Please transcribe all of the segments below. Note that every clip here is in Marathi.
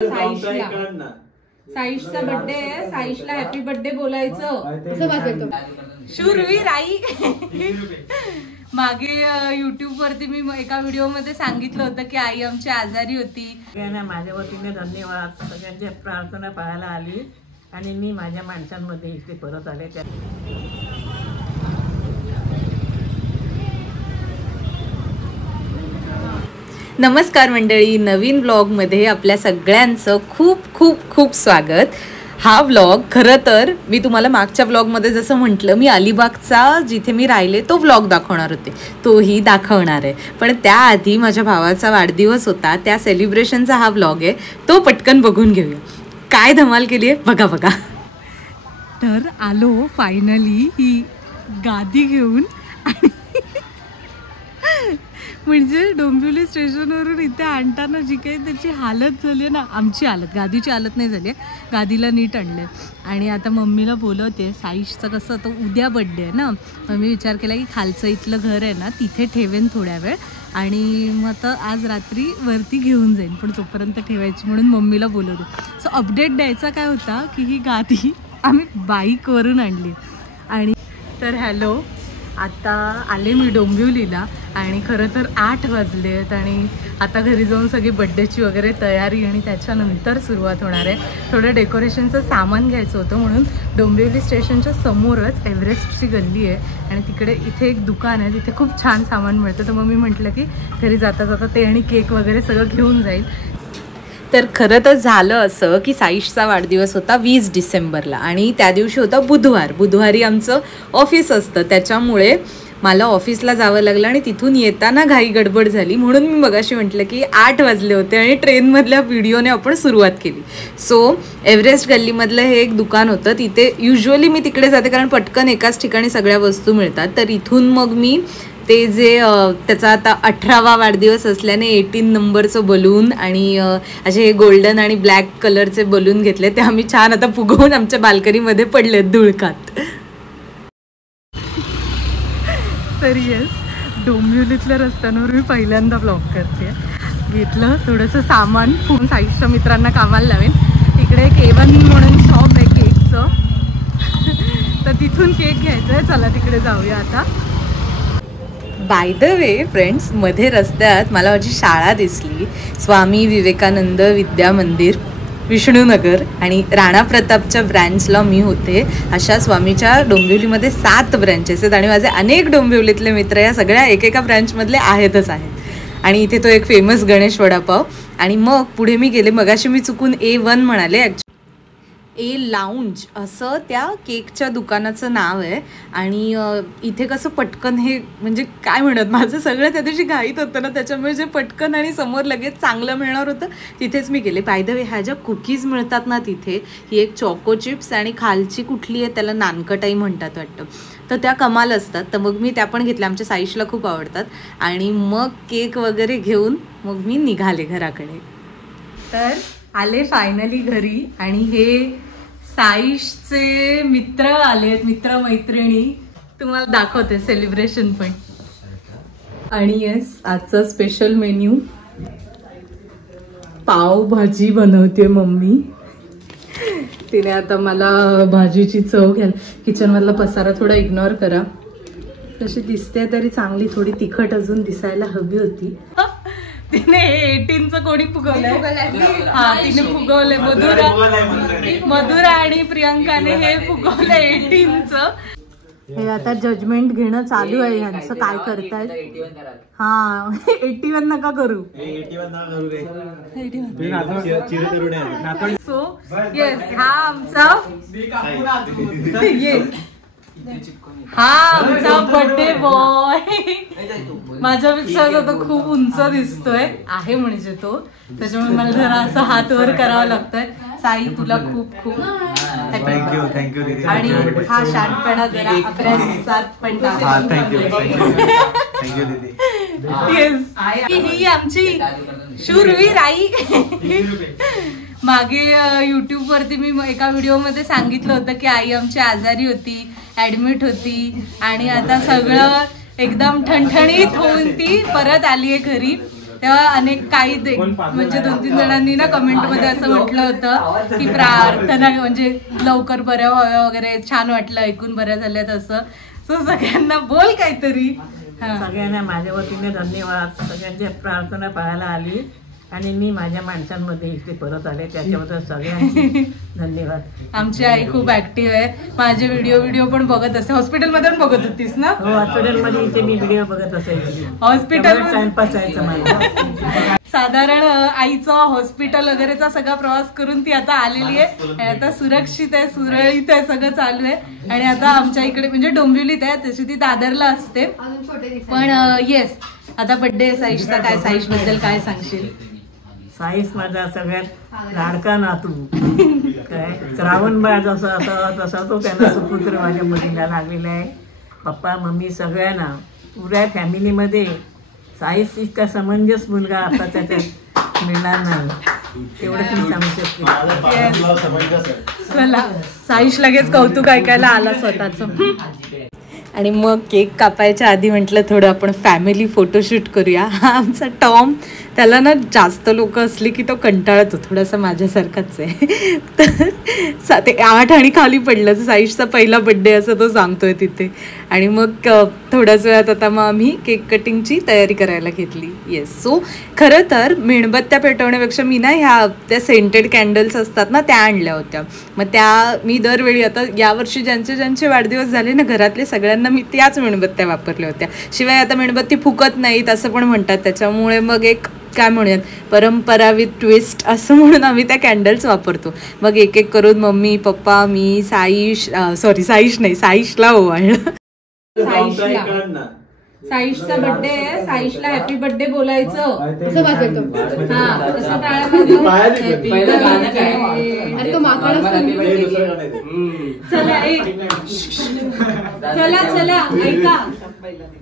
साईशचा बर्थडे आहे, साईशला हॅपी बर्थडे बोलायचं. शूरवीर आई. मागे YouTube वरती मी एका व्हिडिओ मध्ये सांगितलं होतं की आई आमची आजारी होती. माझ्या वतीने धन्यवाद. सगळ्यांची प्रार्थना पाहायला आली आणि मी माझ्या माणसांमध्ये इथे परत आले. नमस्कार मंडळी, नवीन व्लॉगमध्ये आपल्या सगळ्यांचं खूप खूप खूप स्वागत. हा व्लॉग खरं तर मी तुम्हाला मागच्या व्लॉगमध्ये जसं म्हटलं, मी अलिबागचा जिथे मी राहिले तो व्लॉग दाखवणार होते, तोही दाखवणार आहे. पण त्याआधी माझ्या भावाचा वाढदिवस होता, त्या सेलिब्रेशनचा हा व्लॉग आहे, तो पटकन बघून घेऊया. काय धमाल केली आहे बघा बघा. तर आलो फायनली ही गादी घेऊन. आणि म्हणजे डोंबिवली स्टेशनवरून इथे आणताना जी काही त्याची हालत झाली आहे ना, आमची हालत, गादीची हालत नाही झाली आहे, गादीला नीट आणले. आणि आता मम्मीला बोलवते. साईशचं कसं तर उद्या बड्डे आहे ना, मग मी विचार केला की खालचं इथलं घर आहे ना तिथे ठेवेन थोड्या वेळ, आणि मग तर आज रात्री वरती घेऊन जाईन, पण तोपर्यंत ठेवायची म्हणून मम्मीला बोलवते. सो अपडेट द्यायचा काय होता की ही गादी आम्ही बाईकवरून आणली. आणि तर हॅलो, आता आले मी डोंबिवलीला आणि खरं तर 8 वाजले आहेत आणि आता घरी जाऊन सगळी बड्डेची वगैरे तयारी आणि त्याच्यानंतर सुरुवात होणार आहे. थोडं डेकोरेशनचं सामान घ्यायचं होतं म्हणून डोंबिवली स्टेशनच्या समोरच एव्हरेस्टची गल्ली आहे आणि तिकडे इथे एक दुकान आहे, तिथे खूप छान सामान मिळतं. तर मग मी म्हटलं की घरी जाता जाता ते आणि केक वगैरे सगळं घेऊन जाईल. तर खरं तर झालं असं की साईशचा वाढदिवस होता 20 डिसेंबरला आणि त्या दिवशी होता बुधवारी आमचं ऑफिस असतं, त्याच्यामुळे मला ऑफिसला जावं लागलं आणि तिथून येताना घाई गडबड झाली. म्हणून मी मगाशी म्हटलं की 8 वाजले होते आणि ट्रेनमधल्या व्हिडिओने आपण सुरुवात केली. सो एव्हरेस्ट गल्लीमधलं हे एक दुकान होतं, तिथे युजली मी तिकडे जाते कारण पटकन एकाच ठिकाणी सगळ्या वस्तू मिळतात. तर इथून मग मी ते जे त्याचा आता 18वा वाढदिवस असल्याने 18 नंबरचं बलून आणि असे हे गोल्डन आणि ब्लॅक कलरचे बलून घेतले, ते आम्ही छान आता फुगवून आमच्या बाल्कनीमध्ये पडलेत धुळकात. तर येस, डोंबिवलीतल्या रस्त्यांवर मी पहिल्यांदा ब्लॉग करते. घेतलं थोडंसं सामान, फुगून साईशच्या मित्रांना कामाला लावेन. इकडे एक A1 म्हणून शॉप आहे केकचं, तर तिथून केक घ्यायचं आहे. चला तिकडे जाऊया आता. बाय द वे फ्रेंड्स, मध्ये रस्त्यात मला माझी शाळा दिसली, स्वामी विवेकानंद विद्या मंदिर विष्णूनगर, आणि राणा प्रतापच्या ब्रँचला मी होते. अशा स्वामीच्या डोंबिवलीमध्ये 7 ब्रँचेस आहेत आणि माझे अनेक डोंबिवलीतले मित्र या सगळ्या एकेका ब्रँचमधले आहेतच आहेत. आणि इथे तो एक फेमस गणेश वडापाव. आणि मग पुढे मी गेले, मगाशी मी चुकून A1 म्हणाले, ए लाऊंज असं त्या केकच्या दुकानाचं नाव आहे. आणि इथे कसं पटकन हे म्हणजे काय म्हणत, माझं सगळं त्या दिवशी घाईत होतं ना, त्याच्यामुळे जे पटकन आणि समोर लगेच चांगलं मिळणार होतं तिथेच मी गेले. बाय द वे, ह्या ज्या कुकीज मिळतात ना तिथे, ही एक चॉको चिप्स आणि खालची कुठली आहे त्याला नानकटाई म्हणतात वाटतं, तर त्या कमाल असतात. तर मग मी त्या पण घेतल्या, आमच्या साईशला खूप आवडतात. आणि मग केक वगैरे घेऊन मग मी निघाले घराकडे. तर आले फायनली घरी आणि हे साईशचे मित्र आलेत, मित्र मैत्रिणी, तुम्हाला दाखवते सेलिब्रेशन पण. आणि येस, आजचा स्पेशल मेन्यू पावभाजी बनवते मम्मी. तिने आता मला भाजीची चव घ्याल. किचन मधला पसारा थोडा इग्नोर करा, तशी दिसते तरी चांगली थोडी तिखट अजून दिसायला हवी होती. तिने 18चं कोणी फुगवलंय? हा, तिने फुगवलंय. मधुरा आणि प्रियंकाने हे फुगवलंय 18चं. हे आता जजमेंट घेणं चालू आहे यांचं, काय करतायत. हा, 81 नका करू. सो येस, हा आमचा हा आमचा बर्थडे बॉय. माझ्यापेक्षा तो खूप उंच दिसतोय आहे म्हणजे तो, त्याच्यामुळे मला जरा असं हात वर करावा लागतोय. साई, तुला खूप खूप थँक्यू. आणि हा शांतपणा जरा अभ्यासात पण ही आमची शूरवीर आई. मागे YouTube वरती मी एका व्हिडिओ मध्ये सांगितलं होतं की आई आमची आजारी होती, ऍडमिट होती, आणि आता सगळं एकदम ठणठणीत होऊन ती परत आली आहे घरी. तेव्हा अनेक काही म्हणजे 2-3 जणांनी ना कमेंट मध्ये असं म्हटलं होतं की प्रार्थना म्हणजे लवकर बऱ्या व्हाव्या वगैरे, छान वाटलं ऐकून, बऱ्या झाल्या तसं. सो सगळ्यांना बोल काहीतरी. सगळ्यांना माझ्या वतीने धन्यवाद. सगळ्यांची प्रार्थना पाहायला आली आणि मी माझ्या माणसांमध्ये इथे परत आले, त्याच्याबद्दल सगळ्यांचे धन्यवाद. आमची आई खूप ऍक्टिव्ह आहे, माझे व्हिडिओ पण बघत असते. हॉस्पिटलमध्ये पण बघत होतीस ना? हो, हॉस्पिटलमध्ये इथे मी व्हिडिओ बघत असायची. हॉस्पिटल टाइमपास यायचं मला. साधारण आईचा हॉस्पिटल वगैरेचा सगळा प्रवास करून ती आता आलेली आहे आणि आता सुरक्षित आहे, सुरळीत आहे, सगळं चालू आहे. आणि आता आमच्या इकडे म्हणजे डोंबिवलीत आहे, तशी ती दादरला असते. पण येस, आता बर्थडे आहे साईशचा. काय साईश बद्दल काय सांगशील? साईश माझा सगळ्यात लाडका नातू. काय श्रावणबाळ जसा असा तसा तो त्यांना सुपुत्र माझ्या मुलीला लागलेला आहे. पप्पा मम्मी सगळ्यांना पुऱ्या फॅमिलीमध्ये साईश इतका समंजस मुलगा आता त्याच्यात मिळणार नाही, तेवढंच मी सांगू शकते. चला, साईश लगेच कौतुक ऐकायला आला स्वतःच. आणि मग केक कापायच्या आधी म्हटलं थोडं आपण फॅमिली फोटोशूट करूया. हा आमचा टॉम, त्याला ना जास्त लोक असली की तो कंटाळतो, थोडासा माझ्यासारखाच आहे. तर ते 8 आणि खाली पडलं. साईशचा पहिला बड्डे असं तो सांगतोय तिथे. आणि मग थोड्याच वेळात आता मग आम्ही केक कटिंगची तयारी करायला घेतली. येस, सो खरं तर मेणबत्त्या पेटवण्यापेक्षा मी ना ह्या त्या सेंटेड कॅन्डल्स असतात ना, त्या आणल्या होत्या. मग त्या मी दरवेळी आता यावर्षी ज्यांचे वाढदिवस झाले ना घरातले, सगळ्यांना मी त्याच मेणबत्त्या वापरल्या होत्या. शिवाय आता मेणबत्ती फुकत नाहीत असं पण म्हणतात, त्याच्यामुळे मग एक काय म्हणूयात परंपरा विथ ट्विस्ट असं म्हणून आम्ही त्या कॅन्डल्स वापरतो. मग एक एक करून मम्मी, पप्पा, मी, साईशला ओवाळलं. साईशचा बर्थडे आहे, साईशला हॅपी बर्थडे बोलायचं. चला ऐका.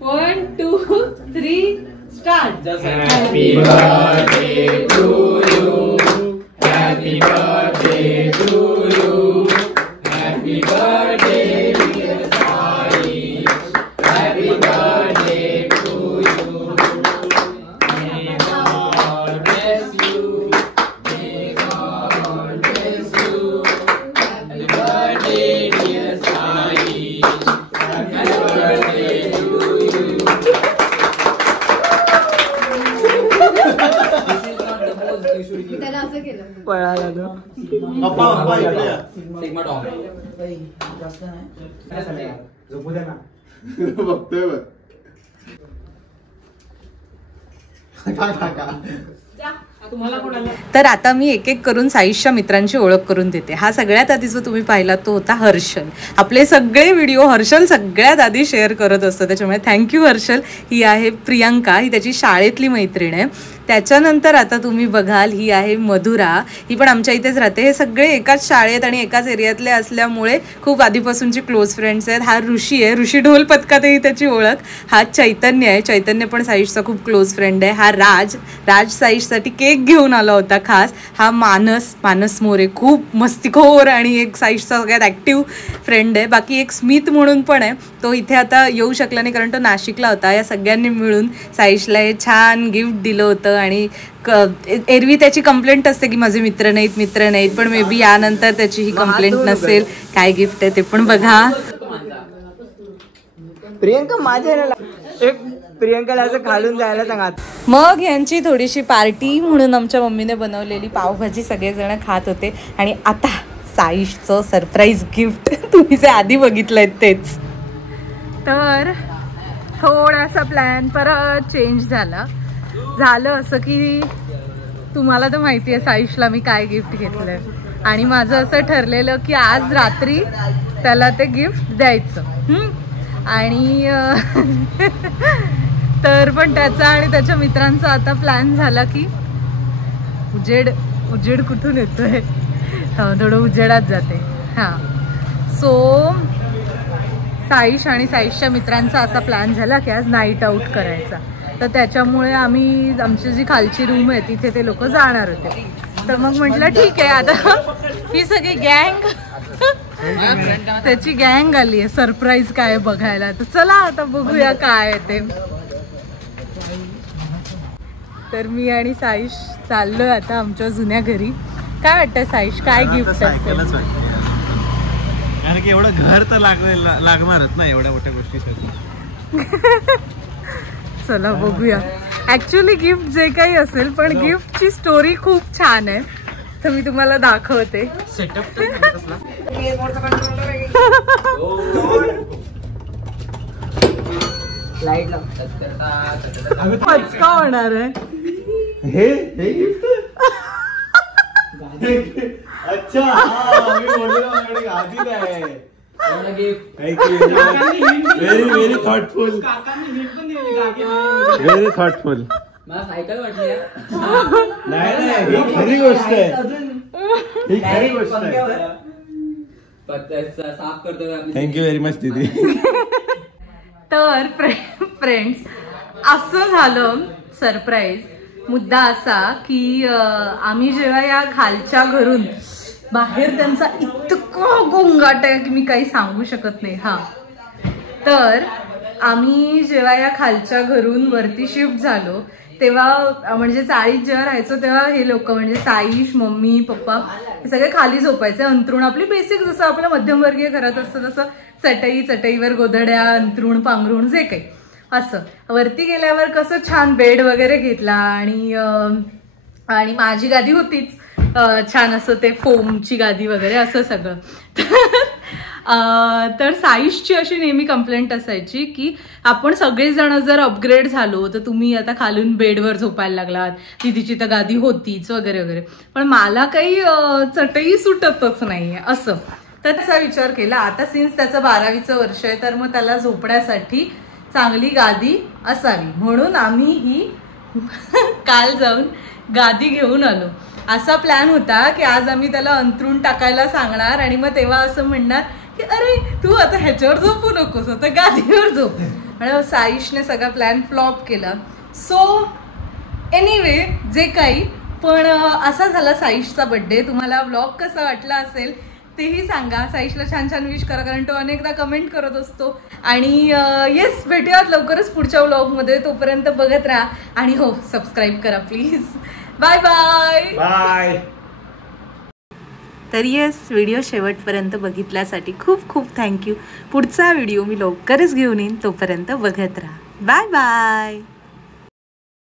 1, 2, 3 start. Happy birthday to you. Happy birthday to you. Happy birthday dear Saish. Happy birthday to you. May God bless you. May God bless you. Happy birthday dear Saish. Happy birthday to you. त्याला असं केलं पळाला तो. बघतोय बघ. तर आता मी एक एक करून साईशच्या मित्रांची ओळख करून देते. हा सगळ्यात आधी जो तुम्ही पाहिला तो होता हर्षल. आपले सगळे व्हिडिओ हर्षल सगळ्यात आधी शेअर करत असतो, त्याच्यामुळे थँक्यू हर्षल. ही आहे प्रियांका, ही त्याची शाळेतली मैत्रीण आहे. त्याच्यानंतर आता तुम्ही बघाल ही आहे मधुरा, ही पण आमच्या इथेच राहते. हे सगळे एकाच शाळेत आणि एकाच एरियातले असल्यामुळे खूप आधीपासूनची क्लोज फ्रेंड्स आहेत. हा ऋषी आहे, ऋषी ढोल पथकातही त्याची ओळख. हा चैतन्य आहे, चैतन्य पण साईशचा खूप क्लोज फ्रेंड आहे. हा राज साईशसाठी केक घेऊन आला होता खास. हा मानस मोरे, खूप मस्तीखोर आणि एक साईशचा सगळ्यात ॲक्टिव्ह फ्रेंड आहे. बाकी एक स्मित म्हणून पण आहे, तो इथे आता येऊ शकला नाही कारण तो नाशिकला होता. या सगळ्यांनी मिळून साईशला हे छान गिफ्ट दिलं होतं. आणि एरवी त्याची कंप्लेंट असते की माझे मित्र नाहीत, पण मे बी यानंतर त्याची ही कंप्लेंट नसेल. काय गिफ्ट आहे ते पण बघा. प्रियंका माझ्या प्रियंकाला असं खालून जायला सांगा. मग यांची थोडीशी पार्टी म्हणून आमच्या मम्मीने बनवलेली पावभाजी सगळेजण खात होते. आणि आता साईशचं सरप्राईज गिफ्ट तुम्ही जे आधी बघितलंय तेच. तर थोडासा प्लॅन परत चेंज झालं असं की तुम्हाला तर माहिती आहे साईशला मी काय गिफ्ट घेतलंय. आणि माझं असं ठरलेलं की आज रात्री त्याला ते गिफ्ट द्यायचं. आणि तर पण त्याचा आणि त्याच्या मित्रांचा आता प्लॅन झाला की उजेड कुठून येतोय, थोडं उजेडात जाते. हां, सो साईश आणि साईशच्या मित्रांचा असा प्लॅन झाला की आज नाईट आऊट करायचा. तर त्याच्यामुळे आमची जी खालची रूम आहे तिथे ते लोक जाणार होते. तर मग म्हटलं ठीक आहे, आता ही सगळी गँग त्याची गँग आली आहे सरप्राईज काय बघायला. तर चला आता बघूया काय आहे ते. तर मी आणि साईश चाललोय आता आमच्या जुन्या घरी. काय वाटतं साईश, काय गिफ्ट असेल? कारण की एवढं घर तर लागणारच ना एवढ्या मोठ्या गोष्टीसाठी. चला बघूया. ऍक्च्युली गिफ्ट जे काही असेल, पण गिफ्टची स्टोरी खूप छान आहे, तर मी तुम्हाला दाखवते. सेटअप लाईट पचका होणार आहे. हे गिफ्ट अच्छा. मी बोललो गादी आहे. Very thoughtful. Very thoughtful. मला सायकल वाटली. नाही ही खरी गोष्ट आहे. ही खरी गोष्ट आहे. साफ करतो. थँक्यू व्हेरी मच दीदी. तर फ्रेंड्स, असं झालं सरप्राईज. मुद्दा असा की आम्ही जेव्हा या खालच्या घरून बाहेर, त्यांचा इतकं गोंगाट आहे की मी काही सांगू शकत नाही. हा, तर आम्ही जेव्हा या खालच्या घरून वरती शिफ्ट झालो तेव्हा, म्हणजे चाळीत जेव्हा राहायचो तेव्हा हे लोक म्हणजे साईश, मम्मी, पप्पा हे सगळे खाली झोपायचे. अंथरूण आपली बेसिक जसं आपलं मध्यमवर्गीय घरात असतं तसं चटईवर गोधड्या, अंथरूण, पांघरूण जे काही असं. वरती गेल्यावर कसं छान बेड वगैरे घेतला आणि माझी गादी होतीच छान, असं ते फोमची गादी वगैरे असं सगळं. तर साईशची अशी नेहमी कंप्लेंट असायची की आपण सगळेजण जर अपग्रेड झालो तर तुम्ही आता खालून बेडवर झोपायला लागलात, दीदीची तर गादी होतीच वगैरे वगैरे, पण मला काही चटई सुटतच नाहीये असं. तर त्याचा विचार केला, आता सिन्स त्याचं 12वीचं वर्ष आहे तर मग त्याला झोपण्यासाठी चांगली गादी असावी, म्हणून आम्ही ही काल जाऊन गादी घेऊन आलो. असा प्लॅन होता की आज आम्ही त्याला अंथरूण टाकायला सांगणार आणि मग तेव्हा असं म्हणणार की अरे तू आता ह्याच्यावर झोपू नकोस, आता गादीवर झोप. आणि साईशने सगळा प्लॅन फ्लॉप केला. सो एनिवे जे काही, पण असा झाला साईशचा बर्थडे. तुम्हाला व्लॉग कसा वाटला असेल तेही सांगा. साईशला छान छान विश करा, कारण तो अनेकदा कमेंट करत असतो. आणि येस, भेटूयात लवकरच पुढच्या व्लॉगमध्ये. तोपर्यंत बघत राहा आणि हो, सबस्क्राईब करा प्लीज. Bye bye bye. तर येस, व्हिडिओ शेवटपर्यंत बघितल्यासाठी खूप खूप थँक्यू. पुढचा व्हिडिओ मी लवकरच घेऊन येईन, तोपर्यंत बघत राहा. Bye bye.